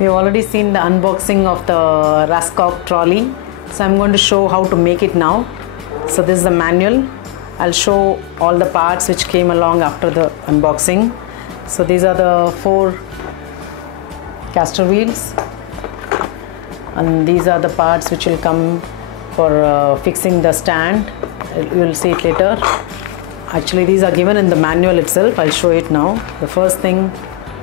We've already seen the unboxing of the Raskog trolley. So I'm going to show how to make it now. So this is the manual. I'll show all the parts which came along after the unboxing. So these are the 4 castor wheels. And these are the parts which will come for fixing the stand. You will see it later. Actually, these are given in the manual itself. I'll show it now. The first thing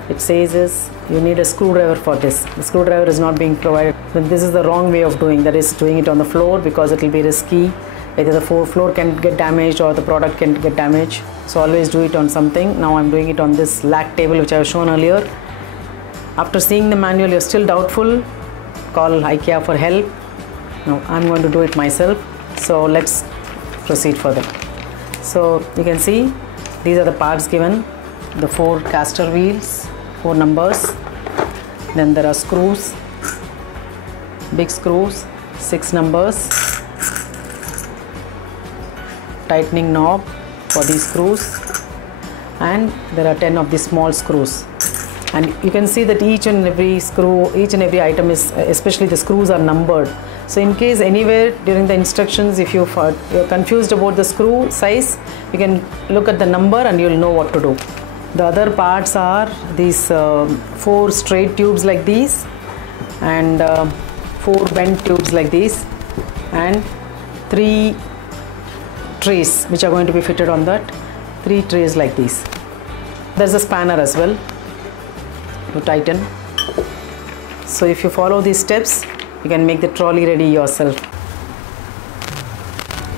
it says is you need a screwdriver for this. The screwdriver is not being provided. Then this is the wrong way of doing, that is doing it on the floor, because it will be risky. Either the floor can get damaged or the product can get damaged. So always do it on something. Now I'm doing it on this lag table which I have shown earlier. After seeing the manual you're still doubtful, call IKEA for help. Now I'm going to do it myself. So let's proceed further. So you can see these are the parts given. The 4 castor wheels, 4 numbers. Then there are screws, big screws, 6 numbers. Tightening knob for these screws, and there are 10 of these small screws. And you can see that each and every screw, each and every item is, especially the screws, are numbered. So in case anywhere during the instructions if you're confused about the screw size, you can look at the number and you'll know what to do. The other parts are these 4 straight tubes like these, and 4 bent tubes like these, and 3 trays which are going to be fitted on that. 3 trays like these. There's a spanner as well to tighten. So if you follow these steps, you can make the trolley ready yourself.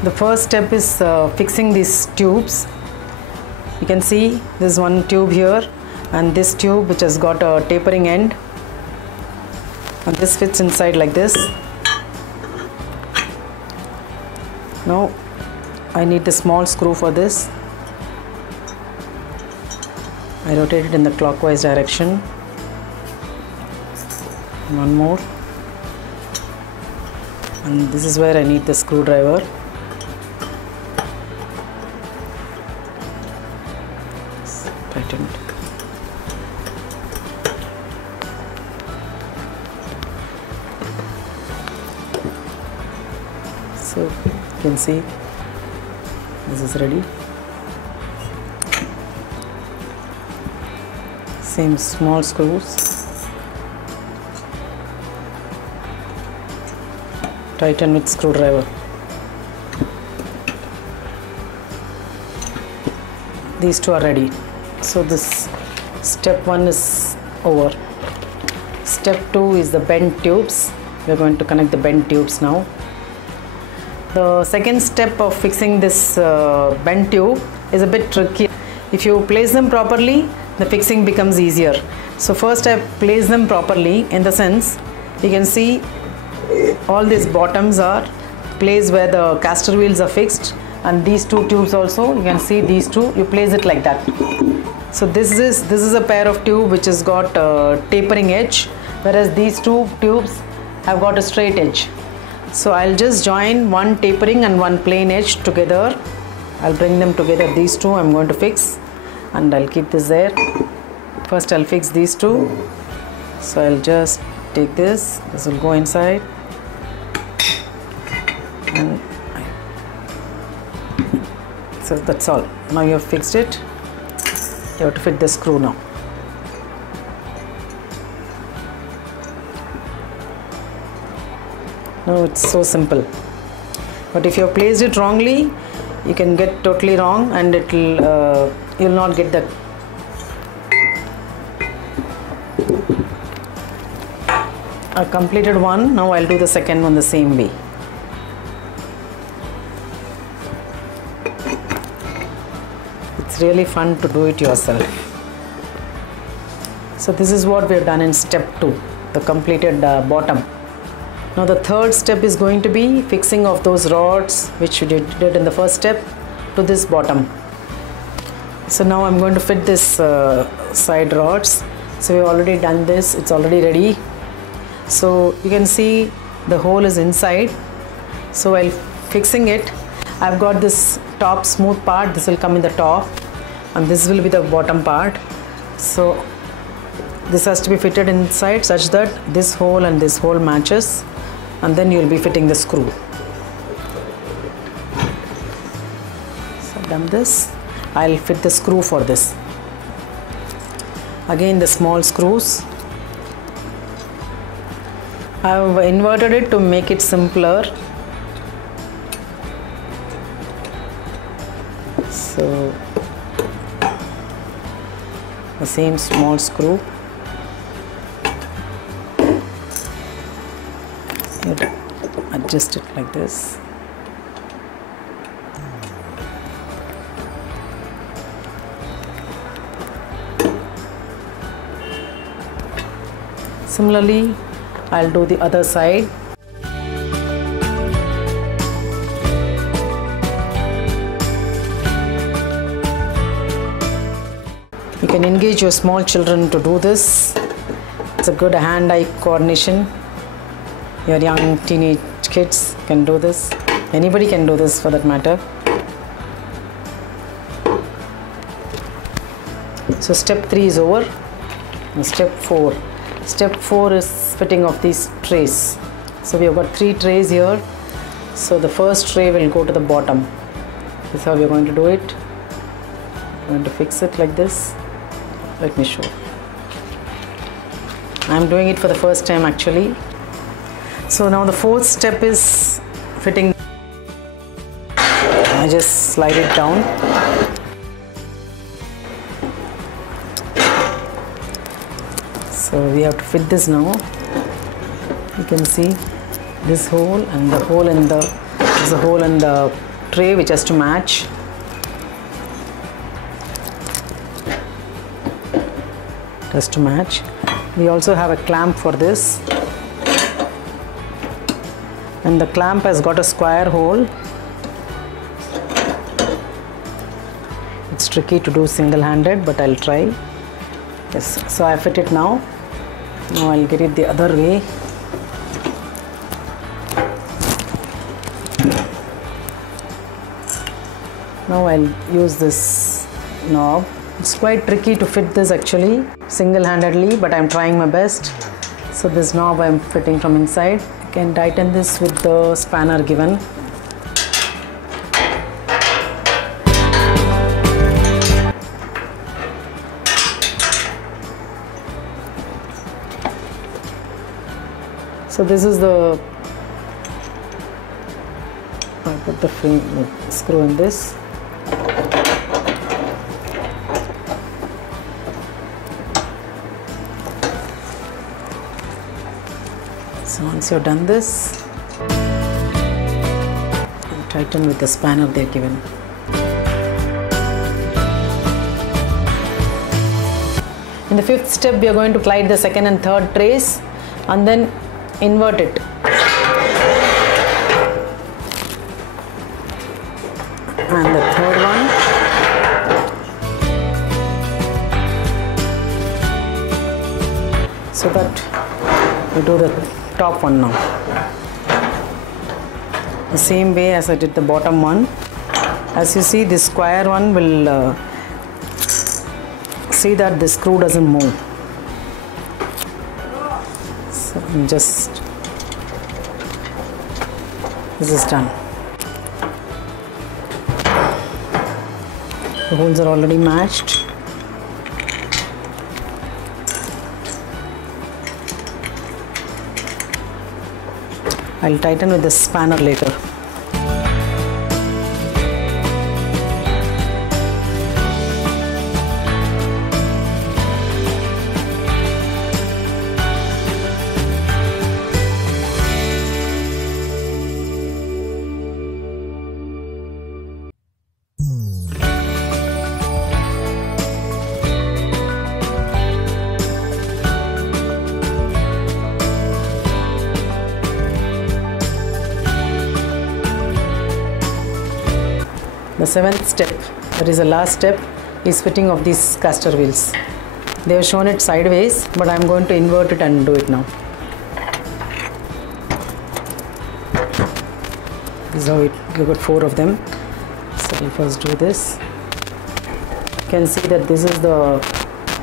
The first step is fixing these tubes. You can see there's one tube here, and this tube which has got a tapering end, and this fits inside like this. Now I need the small screw for this. I rotate it in the clockwise direction. One more. And this is where I need the screwdriver. Tightened. So you can see this is ready. Same small screws. Tighten with screwdriver. These 2 are ready. So this step 1 is over. Step 2 is the bent tubes. We are going to connect the bent tubes now. The second step of fixing this bent tube is a bit tricky. If you place them properly, the fixing becomes easier. So first I place them properly, in the sense you can see all these bottoms are placed where the castor wheels are fixed, and these 2 tubes also, you can see these 2, you place it like that. So this is a pair of tube which has got a tapering edge, whereas these 2 tubes have got a straight edge. So I'll just join one tapering and one plain edge together. I'll bring them together. These 2 I'm going to fix, and I'll keep this there. First I'll fix these 2. So I'll just take this will go inside, and so that's all. Now you have fixed it. You have to fit the screw now. No, it's so simple. But if you have placed it wrongly, you can get totally wrong, and you'll not get the. I completed one. Now I'll do the second one the same way. It's really fun to do it yourself. So this is what we have done in step 2, the completed bottom. Now the third step is going to be fixing of those rods which we did in the first step to this bottom. So now I'm going to fit this side rods. So we've already done this, it's already ready. So you can see the hole is inside. So while fixing it, I've got this top smooth part, this will come in the top, and this will be the bottom part. So This has to be fitted inside such that this hole and this hole matches, and then you will be fitting the screw. So done this, I'll fit the screw for this. Again the small screws. I've inverted it to make it simpler. So the same small screw. Here, adjust it like this. Similarly, I'll do the other side. You can engage your small children to do this. It's a good hand-eye coordination. Your young teenage kids can do this. Anybody can do this for that matter. So step 3 is over. And step 4. Step 4 is fitting of these trays. So we have got 3 trays here. So the first tray will go to the bottom. This is how we are going to do it. I'm going to fix it like this. Let me show. I'm doing it for the first time actually. So now the 4th step is fitting. I just slide it down. So we have to fit this now. You can see this hole and the hole in the, there's a hole in the tray which has to match. It has to match. We also have a clamp for this. And the clamp has got a square hole. It's tricky to do single-handed, but I'll try. Yes, so I fit it now. Now I'll get it the other way. Now I'll use this knob. It's quite tricky to fit this actually single-handedly, but I'm trying my best. So this knob I'm fitting from inside. You can tighten this with the spanner given. So this is the, I put the frame screw in this. So once you've done this, tighten with the spanner they're given. In the 5th step, we are going to slide the 2nd and 3rd trays and then invert it. And the 3rd one. So that we do the top one now. The same way as I did the bottom one. As you see, this square one will see that the screw doesn't move. So just, this is done. The holes are already matched. I'll tighten with the spanner later. The 7th step, that is the last step, is fitting of these castor wheels. They have shown it sideways, but I am going to invert it and do it now. This is how it, we got 4 of them. So I'll first do this. You can see that this is the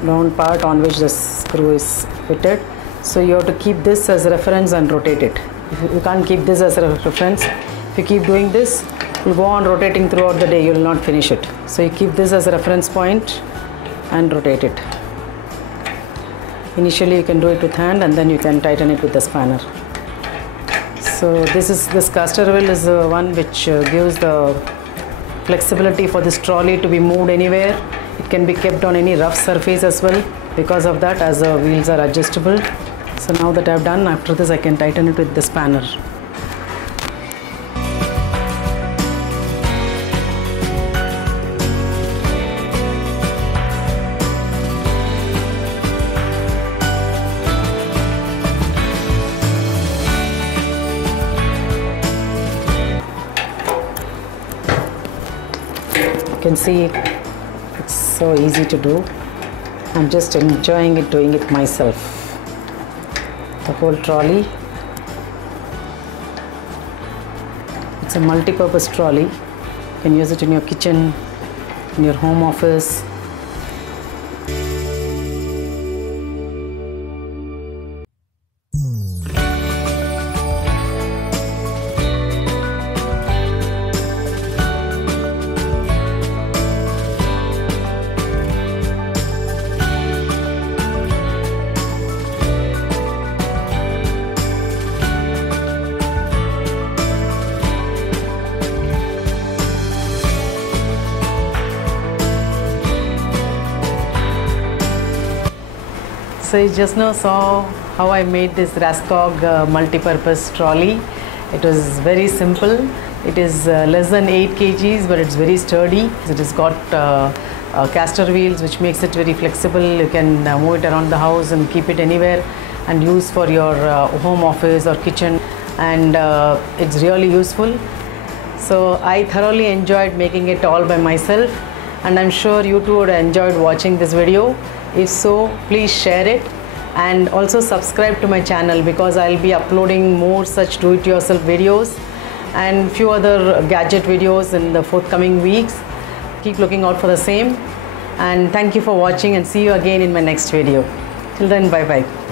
round part on which the screw is fitted. So you have to keep this as a reference and rotate it. You can't keep this as a reference. If you keep doing this, you'll go on rotating throughout the day, you will not finish it. So you keep this as a reference point and rotate it. Initially you can do it with hand and then you can tighten it with the spanner. So this castor wheel is the one which gives the flexibility for this trolley to be moved anywhere. It can be kept on any rough surface as well because of that, as the wheels are adjustable. So now that I have done, after this I can tighten it with the spanner. You can see it's so easy to do. I'm just enjoying it, doing it myself. The whole trolley. It's a multi-purpose trolley. You can use it in your kitchen, in your home office. So you just now saw how I made this Raskog multi-purpose trolley. It was very simple. It is less than 8 kgs, but it's very sturdy. It has got castor wheels, which makes it very flexible. You can move it around the house and keep it anywhere and use for your home office or kitchen, and it's really useful. So I thoroughly enjoyed making it all by myself, and I'm sure you too would have enjoyed watching this video. If so, please share it and also subscribe to my channel, because I'll be uploading more such do-it-yourself videos and few other gadget videos in the forthcoming weeks. Keep looking out for the same, and thank you for watching, and see you again in my next video. Till then, bye bye.